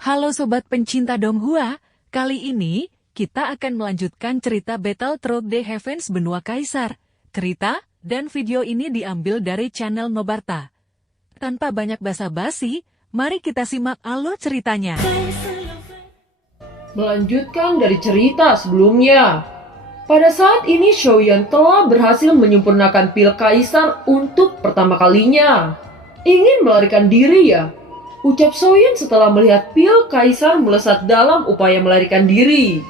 Halo Sobat pencinta Donghua, kali ini kita akan melanjutkan cerita Battle Through the Heavens Benua Kaisar. Cerita dan video ini diambil dari channel Nobarta. Tanpa banyak basa-basi, mari kita simak alur ceritanya. Melanjutkan dari cerita sebelumnya. Pada saat ini Xiaoyan telah berhasil menyempurnakan pil kaisar untuk pertama kalinya. Ingin melarikan diri ya? Ucap Xiaoyan setelah melihat pil kaisar melesat dalam upaya melarikan diri.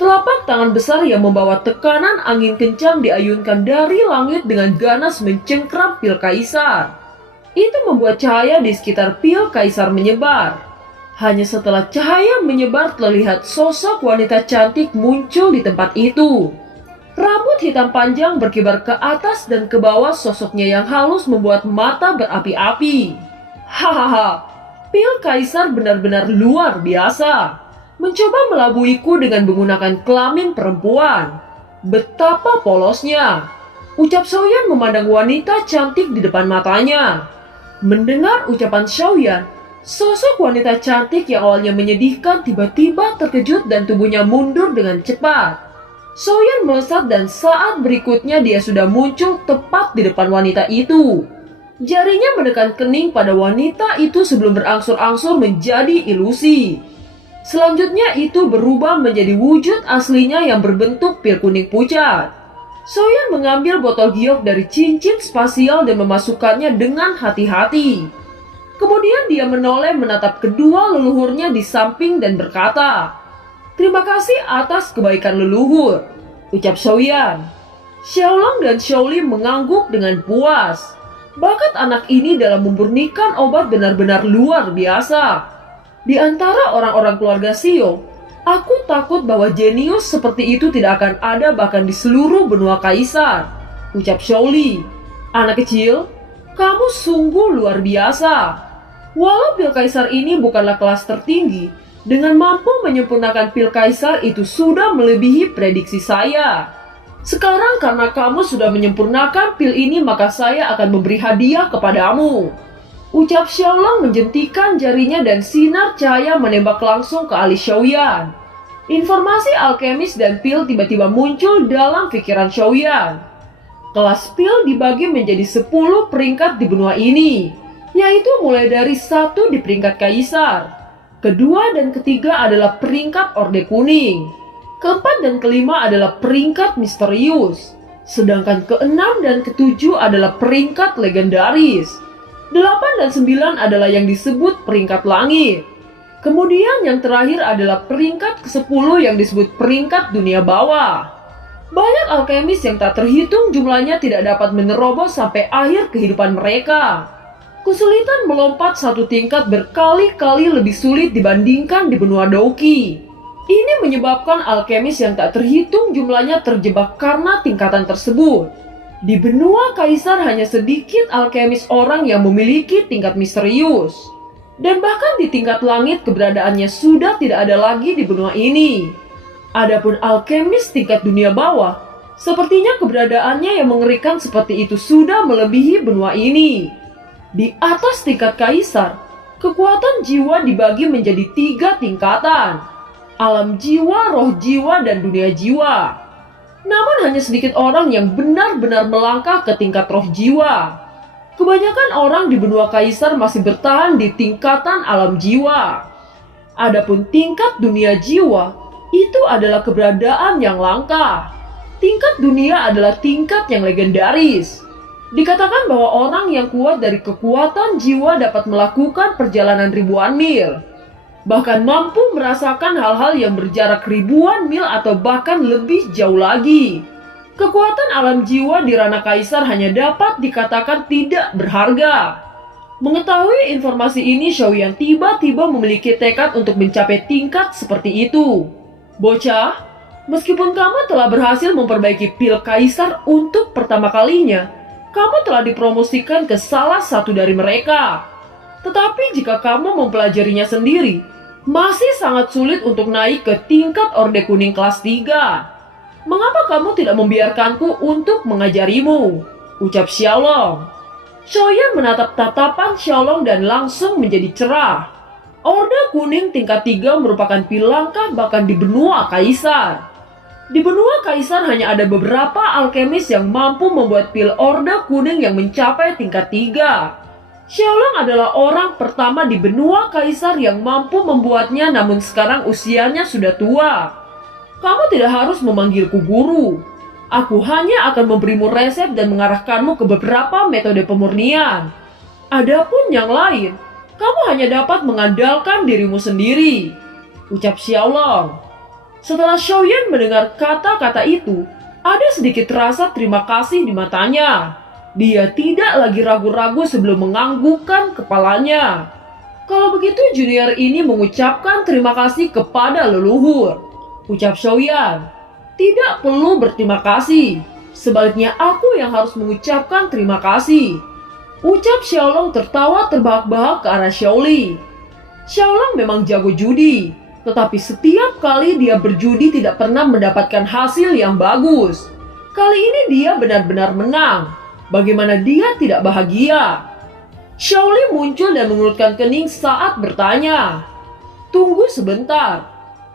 Telapak tangan besar yang membawa tekanan angin kencang diayunkan dari langit dengan ganas mencengkram pil kaisar. Itu membuat cahaya di sekitar pil kaisar menyebar. Hanya setelah cahaya menyebar terlihat sosok wanita cantik muncul di tempat itu. Rambut hitam panjang berkibar ke atas dan ke bawah, sosoknya yang halus membuat mata berapi-api. Hahaha, pil kaisar benar-benar luar biasa. Mencoba melabuiku dengan menggunakan kelamin perempuan. Betapa polosnya. Ucap Xiaoyan memandang wanita cantik di depan matanya. Mendengar ucapan Xiaoyan, sosok wanita cantik yang awalnya menyedihkan tiba-tiba terkejut dan tubuhnya mundur dengan cepat. Xiaoyan melesat dan saat berikutnya dia sudah muncul tepat di depan wanita itu. Jarinya menekan kening pada wanita itu sebelum berangsur-angsur menjadi ilusi. Selanjutnya itu berubah menjadi wujud aslinya yang berbentuk pil kuning pucat. Xiaoyan mengambil botol giok dari cincin spasial dan memasukkannya dengan hati-hati. Kemudian dia menoleh menatap kedua leluhurnya di samping dan berkata, "Terima kasih atas kebaikan leluhur," ucap Xiaoyan. Xiaolong dan Xiaoli mengangguk dengan puas. Bakat anak ini dalam memurnikan obat benar-benar luar biasa. Di antara orang-orang keluarga Xiao, aku takut bahwa jenius seperti itu tidak akan ada bahkan di seluruh benua kaisar, ucap Xiaoli. Anak kecil, kamu sungguh luar biasa. Walau pil kaisar ini bukanlah kelas tertinggi, dengan mampu menyempurnakan pil kaisar itu sudah melebihi prediksi saya. Sekarang karena kamu sudah menyempurnakan pil ini, maka saya akan memberi hadiah kepadamu, ucap Xiaolong menjentikan jarinya dan sinar cahaya menembak langsung ke alis Xiaoyan. Informasi alkemis dan pil tiba-tiba muncul dalam pikiran Xiaoyan. Kelas pil dibagi menjadi 10 peringkat di benua ini, yaitu mulai dari 1 di peringkat kaisar. Kedua dan ketiga adalah peringkat Orde Kuning. Keempat dan kelima adalah peringkat misterius. Sedangkan keenam dan ketujuh adalah peringkat legendaris. 8 dan 9 adalah yang disebut peringkat langit. Kemudian yang terakhir adalah peringkat ke-10 yang disebut peringkat dunia bawah. Banyak alkemis yang tak terhitung jumlahnya tidak dapat menerobos sampai akhir kehidupan mereka. Kesulitan melompat satu tingkat berkali-kali lebih sulit dibandingkan di benua Douqi. Ini menyebabkan alkemis yang tak terhitung jumlahnya terjebak karena tingkatan tersebut. Di benua kaisar hanya sedikit alkemis orang yang memiliki tingkat misterius. Dan bahkan di tingkat langit keberadaannya sudah tidak ada lagi di benua ini. Adapun alkemis tingkat dunia bawah, sepertinya keberadaannya yang mengerikan seperti itu sudah melebihi benua ini. Di atas tingkat kaisar, kekuatan jiwa dibagi menjadi 3 tingkatan. Alam jiwa, roh jiwa, dan dunia jiwa. Namun hanya sedikit orang yang benar-benar melangkah ke tingkat roh jiwa. Kebanyakan orang di benua kaisar masih bertahan di tingkatan alam jiwa. Adapun tingkat dunia jiwa, itu adalah keberadaan yang langka. Tingkat dunia adalah tingkat yang legendaris. Dikatakan bahwa orang yang kuat dari kekuatan jiwa dapat melakukan perjalanan ribuan mil. Bahkan mampu merasakan hal-hal yang berjarak ribuan mil atau bahkan lebih jauh lagi. Kekuatan alam jiwa di ranah kaisar hanya dapat dikatakan tidak berharga. Mengetahui informasi ini, Xiaoyan tiba-tiba memiliki tekad untuk mencapai tingkat seperti itu. Bocah, meskipun kamu telah berhasil memperbaiki pil kaisar untuk pertama kalinya, kamu telah dipromosikan ke salah satu dari mereka. Tetapi jika kamu mempelajarinya sendiri, masih sangat sulit untuk naik ke tingkat Orde Kuning kelas 3. Mengapa kamu tidak membiarkanku untuk mengajarimu? Ucap Xiaolong. Xiaoyan menatap tatapan Xiaolong dan langsung menjadi cerah. Orde Kuning tingkat 3 merupakan pil langka bahkan di benua Kaisar. Di benua Kaisar hanya ada beberapa alkemis yang mampu membuat pil Orde Kuning yang mencapai tingkat 3. Xiaolong adalah orang pertama di benua Kaisar yang mampu membuatnya, namun sekarang usianya sudah tua. Kamu tidak harus memanggilku guru. Aku hanya akan memberimu resep dan mengarahkanmu ke beberapa metode pemurnian. Adapun yang lain, kamu hanya dapat mengandalkan dirimu sendiri, ucap Xiaolong. Setelah Xiaoyan mendengar kata-kata itu, ada sedikit rasa terima kasih di matanya. Dia tidak lagi ragu-ragu sebelum menganggukkan kepalanya. Kalau begitu junior ini mengucapkan terima kasih kepada leluhur, ucap Xiaoyan. Tidak perlu berterima kasih, sebaliknya aku yang harus mengucapkan terima kasih, ucap Xiaolong tertawa terbahak-bahak ke arah Xiaoli. Xiaolong memang jago judi, tetapi setiap kali dia berjudi tidak pernah mendapatkan hasil yang bagus. Kali ini dia benar-benar menang. Bagaimana dia tidak bahagia? Xiaoli muncul dan mengulurkan kening saat bertanya. Tunggu sebentar.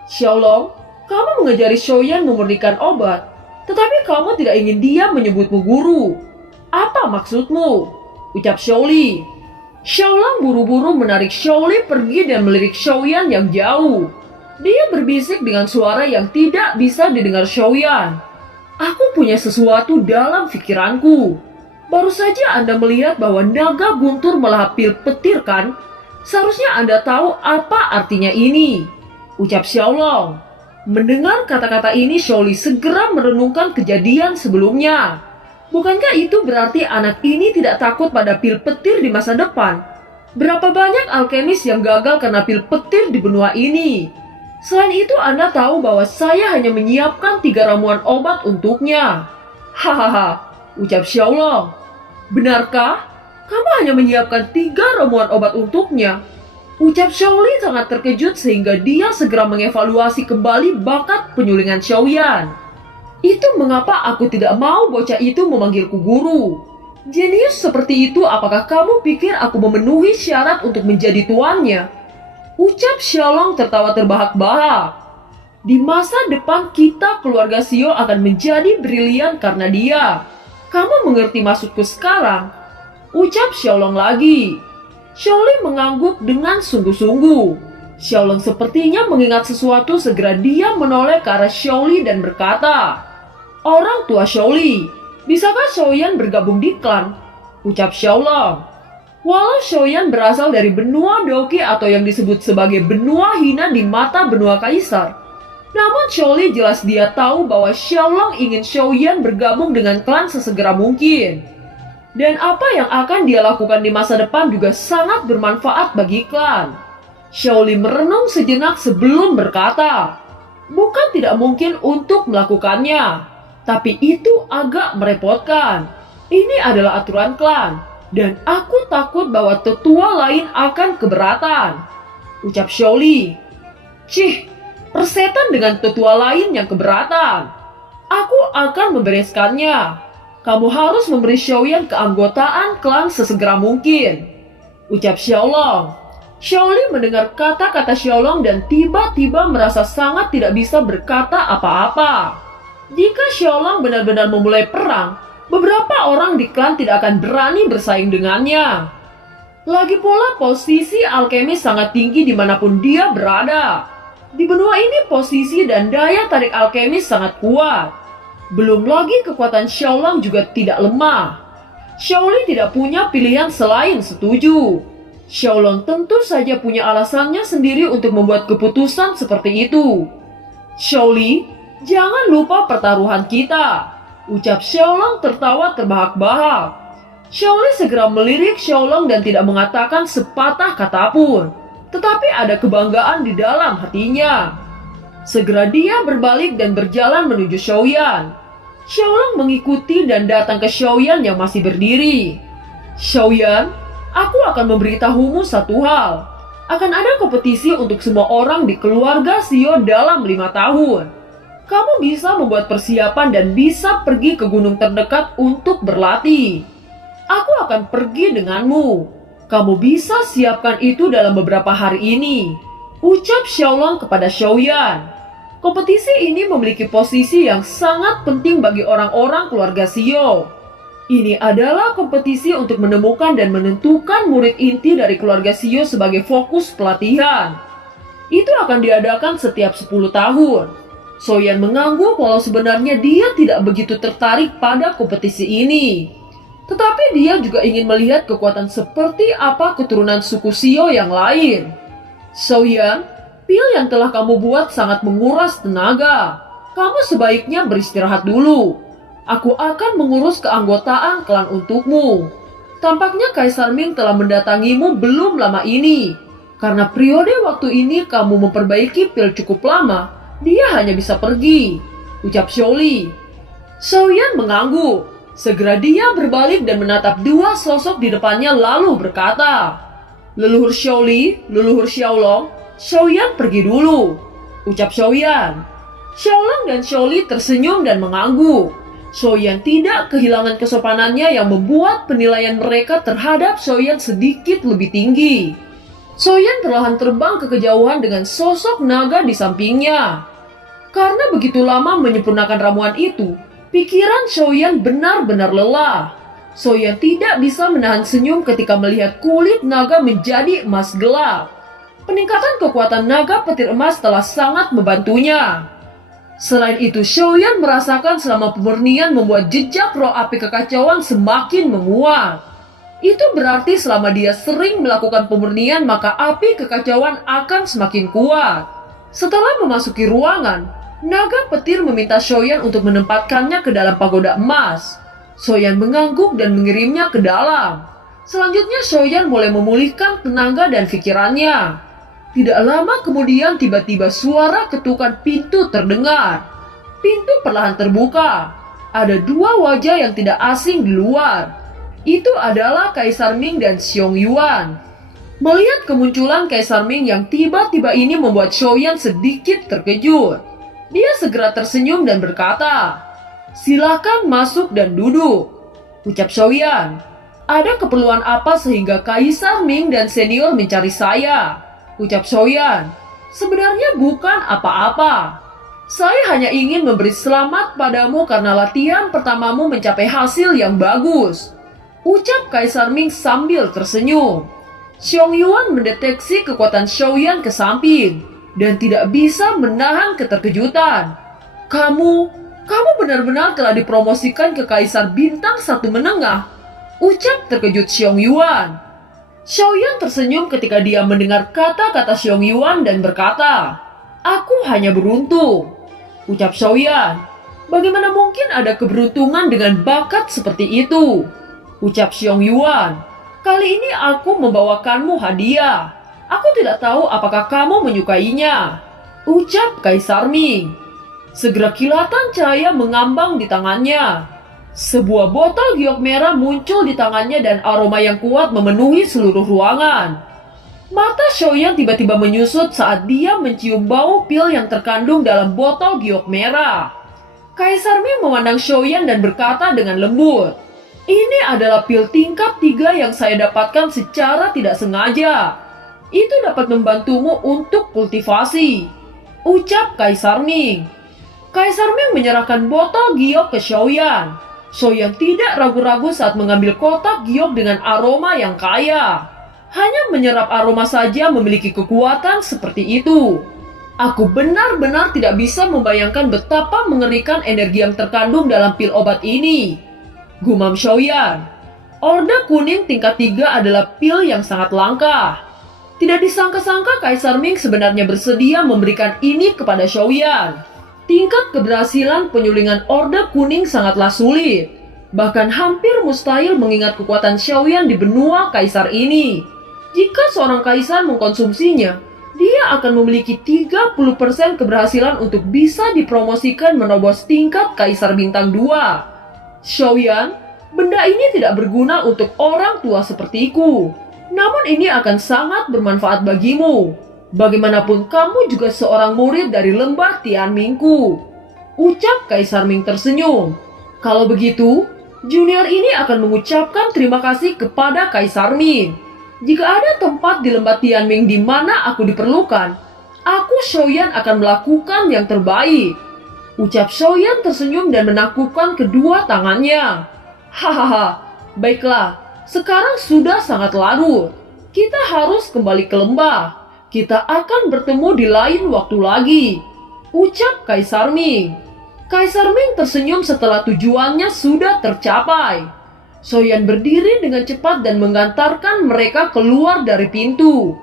Xiaolong, kamu mengajari Xiaoyan memurnikan obat, tetapi kamu tidak ingin dia menyebutmu guru. Apa maksudmu? Ucap Xiaoli. Xiaolong buru-buru menarik Xiaoli pergi dan melirik Xiaoyan yang jauh. Dia berbisik dengan suara yang tidak bisa didengar Xiaoyan. Aku punya sesuatu dalam pikiranku. Baru saja Anda melihat bahwa naga guntur melahap pil petir kan? Seharusnya Anda tahu apa artinya ini, ucap Xiaolong. Mendengar kata-kata ini, Xiaoli segera merenungkan kejadian sebelumnya. Bukankah itu berarti anak ini tidak takut pada pil petir di masa depan? Berapa banyak alkemis yang gagal karena pil petir di benua ini? Selain itu, Anda tahu bahwa saya hanya menyiapkan 3 ramuan obat untuknya. Hahaha, ucap Xiaolong. Benarkah? Kamu hanya menyiapkan 3 ramuan obat untuknya? Ucap Xiaoli sangat terkejut sehingga dia segera mengevaluasi kembali bakat penyulingan Xiaoyan. Itu mengapa aku tidak mau bocah itu memanggilku guru. Jenius seperti itu, apakah kamu pikir aku memenuhi syarat untuk menjadi tuannya? Ucap Xiaolong tertawa terbahak-bahak. Di masa depan kita keluarga Xiao akan menjadi brilian karena dia. Kamu mengerti maksudku sekarang? Ucap Xiaolong lagi. Xiaoli mengangguk dengan sungguh-sungguh. Xiaolong sepertinya mengingat sesuatu, segera dia menoleh ke arah Xiaoli dan berkata, "Orang tua Xiaoli, bisakah Xiaoyan bergabung di klan?" Ucap Xiaolong. Walau Xiaoyan berasal dari benua Doqi atau yang disebut sebagai benua hina di mata benua Kaisar, namun Xiaoli jelas dia tahu bahwa Xiaolong ingin Xiaoyan bergabung dengan klan sesegera mungkin. Dan apa yang akan dia lakukan di masa depan juga sangat bermanfaat bagi klan. Xiaoli merenung sejenak sebelum berkata, "Bukan tidak mungkin untuk melakukannya, tapi itu agak merepotkan. Ini adalah aturan klan, dan aku takut bahwa tetua lain akan keberatan," ucap Xiaoli. "Cih, persetan dengan tetua lain yang keberatan. Aku akan membereskannya. Kamu harus memberi Xiaoyan keanggotaan klan sesegera mungkin," ucap Xiaolong. Xiaoli mendengar kata-kata Xiaolong dan tiba-tiba merasa sangat tidak bisa berkata apa-apa. Jika Xiaolong benar-benar memulai perang, beberapa orang di klan tidak akan berani bersaing dengannya. Lagi pula posisi alkemis sangat tinggi dimanapun dia berada. Di benua ini posisi dan daya tarik alkemis sangat kuat. Belum lagi kekuatan Xiaolong juga tidak lemah. Xiaoli tidak punya pilihan selain setuju. Xiaolong tentu saja punya alasannya sendiri untuk membuat keputusan seperti itu. "Xiaoli, jangan lupa pertaruhan kita," ucap Xiaolong tertawa terbahak-bahak. Xiaoli segera melirik Xiaolong dan tidak mengatakan sepatah kata pun, tetapi ada kebanggaan di dalam hatinya. Segera dia berbalik dan berjalan menuju Xiaoyan. Xiaolong mengikuti dan datang ke Xiaoyan yang masih berdiri. "Xiaoyan, aku akan memberitahumu satu hal. Akan ada kompetisi untuk semua orang di keluarga Xiao dalam 5 tahun. Kamu bisa membuat persiapan dan bisa pergi ke gunung terdekat untuk berlatih. Aku akan pergi denganmu," Kamu bisa siapkan itu dalam beberapa hari ini, ucap Xiaolong kepada Xiaoyan. Kompetisi ini memiliki posisi yang sangat penting bagi orang-orang keluarga Xiao. Ini adalah kompetisi untuk menemukan dan menentukan murid inti dari keluarga Xiao sebagai fokus pelatihan. Itu akan diadakan setiap 10 tahun. Xiaoyan mengangguk walau sebenarnya dia tidak begitu tertarik pada kompetisi ini. Tetapi dia juga ingin melihat kekuatan seperti apa keturunan suku Xiao yang lain. Xiaoyan, pil yang telah kamu buat sangat menguras tenaga. Kamu sebaiknya beristirahat dulu. Aku akan mengurus keanggotaan klan untukmu. Tampaknya Kaisar Ming telah mendatangimu belum lama ini. Karena periode waktu ini kamu memperbaiki pil cukup lama, dia hanya bisa pergi, ucap Xiaoli. Xiaoyan mengangguk. Segera dia berbalik dan menatap dua sosok di depannya lalu berkata, "Leluhur Xiaoli, leluhur Xiaolong, Xiaoyan pergi dulu," ucap Xiaoyan. Xiaolong dan Xiaoli tersenyum dan mengangguk. Xiaoyan tidak kehilangan kesopanannya yang membuat penilaian mereka terhadap Xiaoyan sedikit lebih tinggi. Xiaoyan perlahan terbang ke kejauhan dengan sosok naga di sampingnya. Karena begitu lama menyempurnakan ramuan itu, pikiran Xiaoyan benar-benar lelah. Xiaoyan tidak bisa menahan senyum ketika melihat kulit naga menjadi emas gelap. Peningkatan kekuatan naga petir emas telah sangat membantunya. Selain itu, Xiaoyan merasakan selama pemurnian membuat jejak roh api kekacauan semakin menguat. Itu berarti selama dia sering melakukan pemurnian, maka api kekacauan akan semakin kuat. Setelah memasuki ruangan, naga petir meminta Xiaoyan untuk menempatkannya ke dalam pagoda emas. Xiaoyan mengangguk dan mengirimnya ke dalam. Selanjutnya Xiaoyan mulai memulihkan tenaga dan pikirannya. Tidak lama kemudian tiba-tiba suara ketukan pintu terdengar. Pintu perlahan terbuka. Ada dua wajah yang tidak asing di luar. Itu adalah Kaisar Ming dan Xiong Yuan. Melihat kemunculan Kaisar Ming yang tiba-tiba ini membuat Xiaoyan sedikit terkejut. Dia segera tersenyum dan berkata, "Silakan masuk dan duduk," ucap Xiaoyan. "Ada keperluan apa sehingga Kaisar Ming dan senior mencari saya?" ucap Xiaoyan. "Sebenarnya bukan apa-apa. Saya hanya ingin memberi selamat padamu karena latihan pertamamu mencapai hasil yang bagus," ucap Kaisar Ming sambil tersenyum. Xiong Yuan mendeteksi kekuatan Xiaoyan ke samping dan tidak bisa menahan keterkejutan. Kamu benar-benar telah dipromosikan ke Kaisar Bintang 1 Menengah," ucap terkejut Xiong Yuan. Xiaoyan tersenyum ketika dia mendengar kata-kata Xiong Yuan dan berkata, "Aku hanya beruntung," ucap Xiaoyan. "Bagaimana mungkin ada keberuntungan dengan bakat seperti itu?" ucap Xiong Yuan. "Kali ini aku membawakanmu hadiah. Aku tidak tahu apakah kamu menyukainya," ucap Kaisar Ming. Segera kilatan cahaya mengambang di tangannya. Sebuah botol giok merah muncul di tangannya dan aroma yang kuat memenuhi seluruh ruangan. Mata Xiaoyan tiba-tiba menyusut saat dia mencium bau pil yang terkandung dalam botol giok merah. Kaisar Ming memandang Xiaoyan dan berkata dengan lembut, "Ini adalah pil tingkat 3 yang saya dapatkan secara tidak sengaja. Itu dapat membantumu untuk kultivasi," ucap Kaisar Ming. Kaisar Ming menyerahkan botol giok ke Xiaoyan. Xiaoyan tidak ragu-ragu saat mengambil kotak giok dengan aroma yang kaya. Hanya menyerap aroma saja memiliki kekuatan seperti itu. "Aku benar-benar tidak bisa membayangkan betapa mengerikan energi yang terkandung dalam pil obat ini," gumam Xiaoyan. Orde kuning tingkat 3 adalah pil yang sangat langka. Tidak disangka-sangka Kaisar Ming sebenarnya bersedia memberikan ini kepada Xiaoyan. Tingkat keberhasilan penyulingan Orde kuning sangatlah sulit. Bahkan hampir mustahil mengingat kekuatan Xiaoyan di benua Kaisar ini. Jika seorang Kaisar mengkonsumsinya, dia akan memiliki 30% keberhasilan untuk bisa dipromosikan menerobos tingkat Kaisar Bintang 2. "Xiaoyan, benda ini tidak berguna untuk orang tua sepertiku. Namun ini akan sangat bermanfaat bagimu. Bagaimanapun kamu juga seorang murid dari lembah Tianmingku," ucap Kaisar Ming tersenyum. "Kalau begitu, junior ini akan mengucapkan terima kasih kepada Kaisar Ming." Jika ada tempat di lembah Tianming di mana aku diperlukan, aku Xiaoyan akan melakukan yang terbaik. Ucap Xiaoyan tersenyum dan menakupkan kedua tangannya. Hahaha, baiklah, sekarang sudah sangat larut. Kita harus kembali ke lembah. Kita akan bertemu di lain waktu lagi. Ucap Kaisar Ming. Kaisar Ming tersenyum setelah tujuannya sudah tercapai. Xiaoyan berdiri dengan cepat dan mengantarkan mereka keluar dari pintu.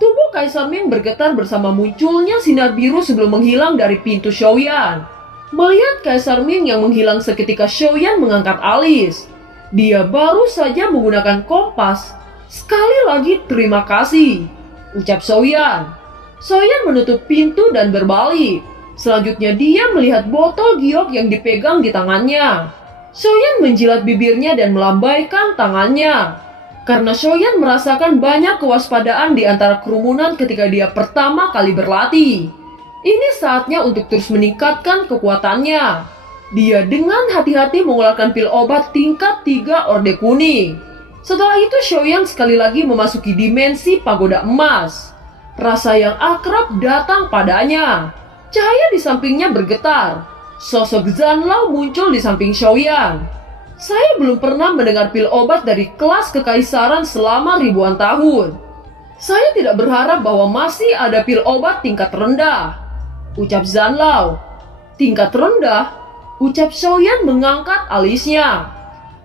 Tubuh Kaisar Ming bergetar bersama munculnya sinar biru sebelum menghilang dari pintu Xiaoyan. Melihat Kaisar Ming yang menghilang seketika, Xiaoyan mengangkat alis. Dia baru saja menggunakan kompas. Sekali lagi terima kasih, ucap Xiaoyan. Xiaoyan menutup pintu dan berbalik. Selanjutnya dia melihat botol giok yang dipegang di tangannya. Xiaoyan menjilat bibirnya dan melambaikan tangannya. Karena Xiaoyan merasakan banyak kewaspadaan di antara kerumunan ketika dia pertama kali berlatih. Ini saatnya untuk terus meningkatkan kekuatannya. Dia dengan hati-hati mengeluarkan pil obat tingkat 3 Orde Kuning. Setelah itu Xiaoyan sekali lagi memasuki dimensi pagoda emas. Rasa yang akrab datang padanya. Cahaya di sampingnya bergetar. Sosok Zanlao muncul di samping Xiaoyan. Saya belum pernah mendengar pil obat dari kelas kekaisaran selama ribuan tahun. Saya tidak berharap bahwa masih ada pil obat tingkat rendah, ucap Zanlao. Tingkat rendah? Ucap Xiaoyan mengangkat alisnya.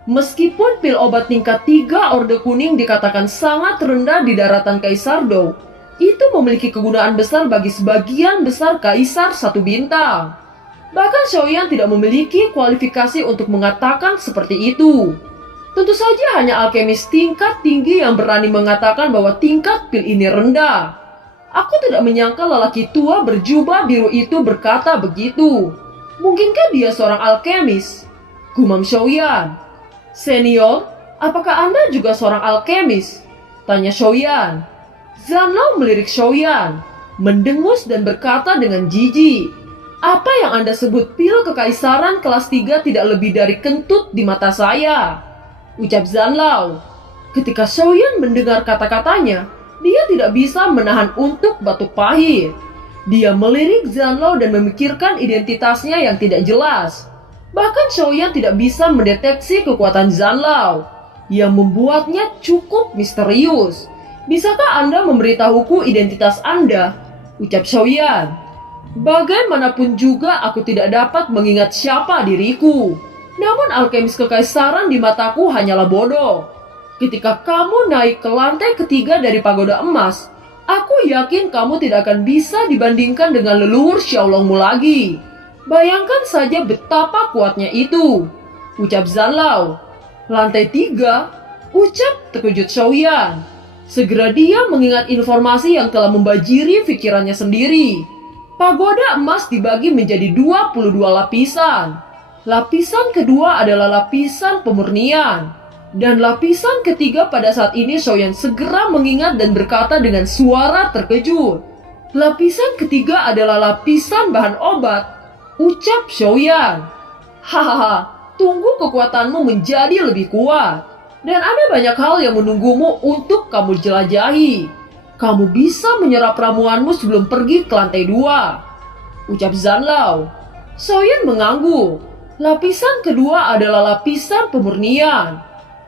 Meskipun pil obat tingkat 3 Orde Kuning dikatakan sangat rendah di daratan Kaisar Dou, itu memiliki kegunaan besar bagi sebagian besar kaisar satu bintang. Bahkan Xiaoyan tidak memiliki kualifikasi untuk mengatakan seperti itu. Tentu saja hanya alkemis tingkat tinggi yang berani mengatakan bahwa tingkat pil ini rendah. Aku tidak menyangka lelaki tua berjubah biru itu berkata begitu. Mungkinkah dia seorang alkemis? Gumam Xiaoyan. Senior, apakah Anda juga seorang alkemis? Tanya Xiaoyan. Zanlao melirik Xiaoyan, mendengus dan berkata dengan jijik. Apa yang Anda sebut pil kekaisaran kelas 3 tidak lebih dari kentut di mata saya, ucap Zanlao. Ketika Xiaoyan mendengar kata-katanya, dia tidak bisa menahan untuk batuk pahit. Dia melirik Zanlao dan memikirkan identitasnya yang tidak jelas. Bahkan Xiaoyan tidak bisa mendeteksi kekuatan Zanlao, yang membuatnya cukup misterius. Bisakah Anda memberitahuku identitas Anda? Ucap Xiaoyan. Bagaimanapun juga aku tidak dapat mengingat siapa diriku. Namun alkemis kekaisaran di mataku hanyalah bodoh. Ketika kamu naik ke lantai ketiga dari pagoda emas, aku yakin kamu tidak akan bisa dibandingkan dengan leluhur Xiaolongmu lagi. Bayangkan saja betapa kuatnya itu, ucap Zanlao. Lantai 3, ucap terkejut Xiaoyan. Segera dia mengingat informasi yang telah membajiri pikirannya sendiri. Pagoda emas dibagi menjadi 22 lapisan. Lapisan kedua adalah lapisan pemurnian. Dan lapisan ketiga pada saat ini Xiaoyan segera mengingat dan berkata dengan suara terkejut. Lapisan ketiga adalah lapisan bahan obat, ucap Xiaoyan. Hahaha, tunggu kekuatanmu menjadi lebih kuat. Dan ada banyak hal yang menunggumu untuk kamu jelajahi. Kamu bisa menyerap ramuanmu sebelum pergi ke lantai 2, ucap Zanlao. Xiaoyan mengangguk. Lapisan kedua adalah lapisan pemurnian.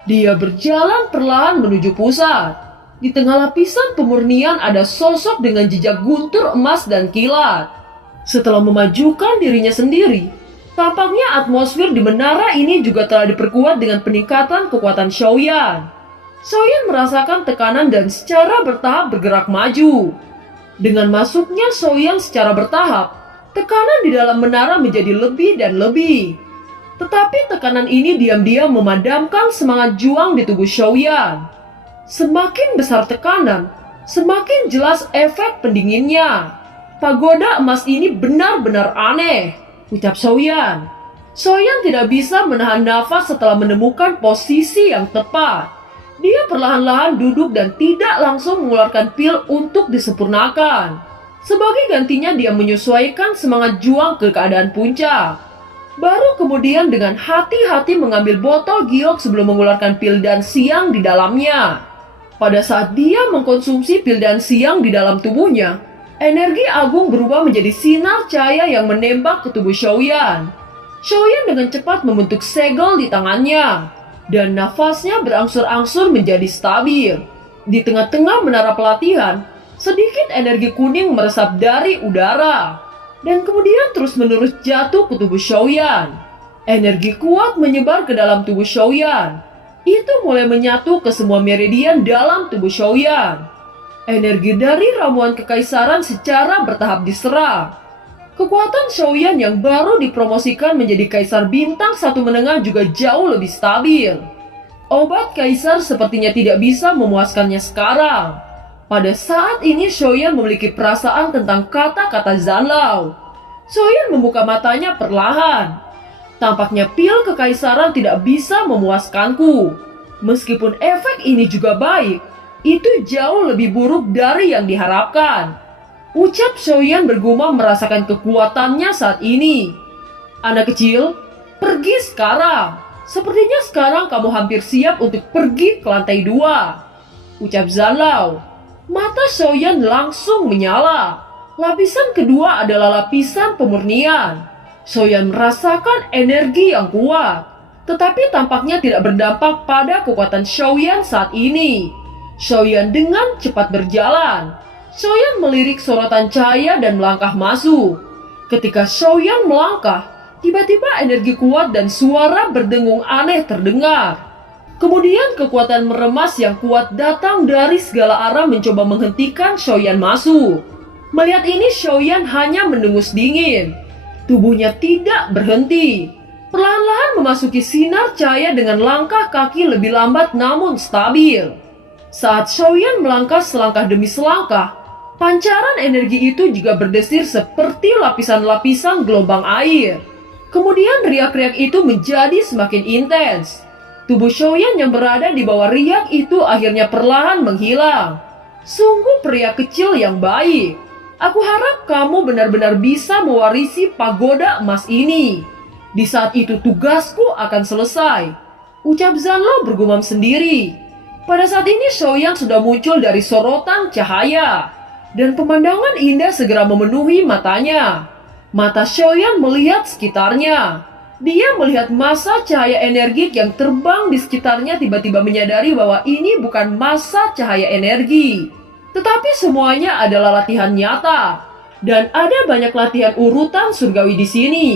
Dia berjalan perlahan menuju pusat. Di tengah lapisan pemurnian ada sosok dengan jejak guntur emas dan kilat. Setelah memajukan dirinya sendiri, tampaknya atmosfer di menara ini juga telah diperkuat dengan peningkatan kekuatan Xiaoyan. Xiaoyan merasakan tekanan dan secara bertahap bergerak maju. Dengan masuknya Xiaoyan secara bertahap, tekanan di dalam menara menjadi lebih dan lebih. Tetapi tekanan ini diam-diam memadamkan semangat juang di tubuh Xiaoyan. Semakin besar tekanan, semakin jelas efek pendinginnya. Pagoda emas ini benar-benar aneh, ucap Xiaoyan. Xiaoyan tidak bisa menahan nafas setelah menemukan posisi yang tepat. Dia perlahan-lahan duduk dan tidak langsung mengeluarkan pil untuk disempurnakan. Sebagai gantinya dia menyesuaikan semangat juang ke keadaan puncak. Baru kemudian dengan hati-hati mengambil botol giok sebelum mengeluarkan pil dan siang di dalamnya. Pada saat dia mengkonsumsi pil dan siang di dalam tubuhnya, energi agung berubah menjadi sinar cahaya yang menembak ke tubuh Xiaoyan. Xiaoyan dengan cepat membentuk segel di tangannya, dan nafasnya berangsur-angsur menjadi stabil. Di tengah-tengah menara pelatihan, sedikit energi kuning meresap dari udara, dan kemudian terus-menerus jatuh ke tubuh Xiaoyan. Energi kuat menyebar ke dalam tubuh Xiaoyan. Itu mulai menyatu ke semua meridian dalam tubuh Xiaoyan. Energi dari ramuan kekaisaran secara bertahap diserap. Kekuatan Xiaoyan yang baru dipromosikan menjadi kaisar bintang 1 menengah juga jauh lebih stabil. Obat kaisar sepertinya tidak bisa memuaskannya sekarang. Pada saat ini Xiaoyan memiliki perasaan tentang kata-kata Zanlao. Xiaoyan membuka matanya perlahan. Tampaknya pil kekaisaran tidak bisa memuaskanku. Meskipun efek ini juga baik, itu jauh lebih buruk dari yang diharapkan. Ucap Xiaoyan bergumam merasakan kekuatannya saat ini. Anak kecil, pergi sekarang. Sepertinya sekarang kamu hampir siap untuk pergi ke lantai 2. Ucap Zanlao. Mata Xiaoyan langsung menyala. Lapisan kedua adalah lapisan pemurnian. Xiaoyan merasakan energi yang kuat, tetapi tampaknya tidak berdampak pada kekuatan Xiaoyan saat ini. Xiaoyan dengan cepat berjalan. Xiaoyan melirik sorotan cahaya dan melangkah masuk. Ketika Xiaoyan melangkah, tiba-tiba energi kuat dan suara berdengung aneh terdengar. Kemudian kekuatan meremas yang kuat datang dari segala arah mencoba menghentikan Xiaoyan masuk. Melihat ini Xiaoyan hanya mendengus dingin. Tubuhnya tidak berhenti. Perlahan-lahan memasuki sinar cahaya dengan langkah kaki lebih lambat namun stabil. Saat Xiaoyan melangkah selangkah demi selangkah, pancaran energi itu juga berdesir seperti lapisan-lapisan gelombang air. Kemudian riak-riak itu menjadi semakin intens. Tubuh Xiaoyan yang berada di bawah riak itu akhirnya perlahan menghilang. Sungguh pria kecil yang baik. Aku harap kamu benar-benar bisa mewarisi pagoda emas ini. Di saat itu tugasku akan selesai. Ucap Zanlao bergumam sendiri. Pada saat ini Xiaoyan sudah muncul dari sorotan cahaya. Dan pemandangan indah segera memenuhi matanya. Mata Xiaoyan melihat sekitarnya. Dia melihat massa cahaya energik yang terbang di sekitarnya tiba-tiba menyadari bahwa ini bukan massa cahaya energi. Tetapi semuanya adalah latihan nyata, dan ada banyak latihan urutan surgawi di sini.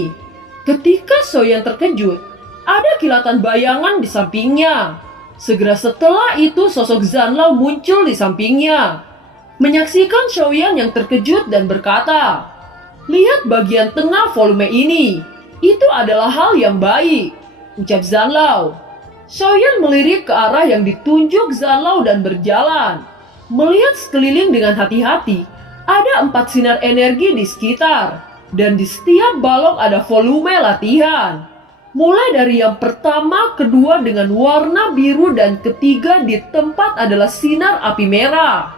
Ketika Xiaoyan terkejut, ada kilatan bayangan di sampingnya. Segera setelah itu sosok Zanlao muncul di sampingnya. Menyaksikan Xiaoyan yang terkejut dan berkata, "Lihat bagian tengah volume ini, itu adalah hal yang baik," ucap Zanlao. Xiaoyan melirik ke arah yang ditunjuk Zanlao dan berjalan. Melihat sekeliling dengan hati-hati, ada 4 sinar energi di sekitar, dan di setiap balok ada volume latihan. Mulai dari yang pertama, kedua dengan warna biru, dan ketiga di tempat adalah sinar api merah.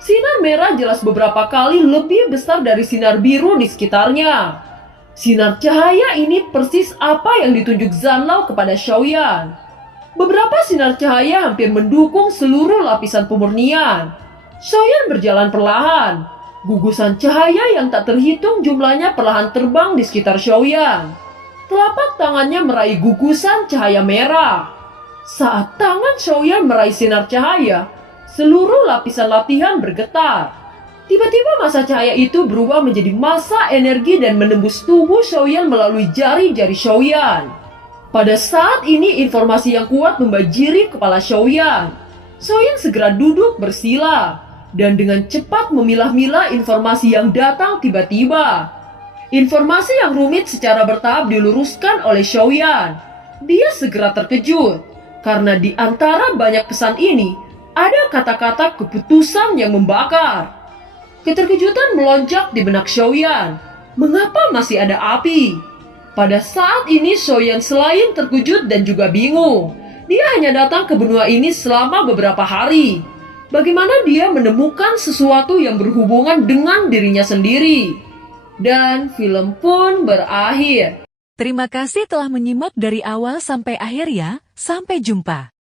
Sinar merah jelas beberapa kali lebih besar dari sinar biru di sekitarnya. Sinar cahaya ini persis apa yang ditunjuk Zanlao kepada Xiaoyan. Beberapa sinar cahaya hampir mendukung seluruh lapisan pemurnian. Xiaoyan berjalan perlahan. Gugusan cahaya yang tak terhitung jumlahnya perlahan terbang di sekitar Xiaoyan. Telapak tangannya meraih gugusan cahaya merah. Saat tangan Xiaoyan meraih sinar cahaya, seluruh lapisan latihan bergetar. Tiba-tiba massa cahaya itu berubah menjadi massa energi dan menembus tubuh Xiaoyan melalui jari-jari Xiaoyan. Pada saat ini informasi yang kuat membanjiri kepala Xiaoyan. Xiaoyan segera duduk bersila dan dengan cepat memilah-milah informasi yang datang tiba-tiba. Informasi yang rumit secara bertahap diluruskan oleh Xiaoyan. Dia segera terkejut karena di antara banyak pesan ini ada kata-kata keputusan yang membakar. Keterkejutan melonjak di benak Xiaoyan. Mengapa masih ada api? Pada saat ini Xiaoyan selain terkejut dan juga bingung. Dia hanya datang ke benua ini selama beberapa hari. Bagaimana dia menemukan sesuatu yang berhubungan dengan dirinya sendiri? Dan film pun berakhir. Terima kasih telah menyimak dari awal sampai akhir ya. Sampai jumpa.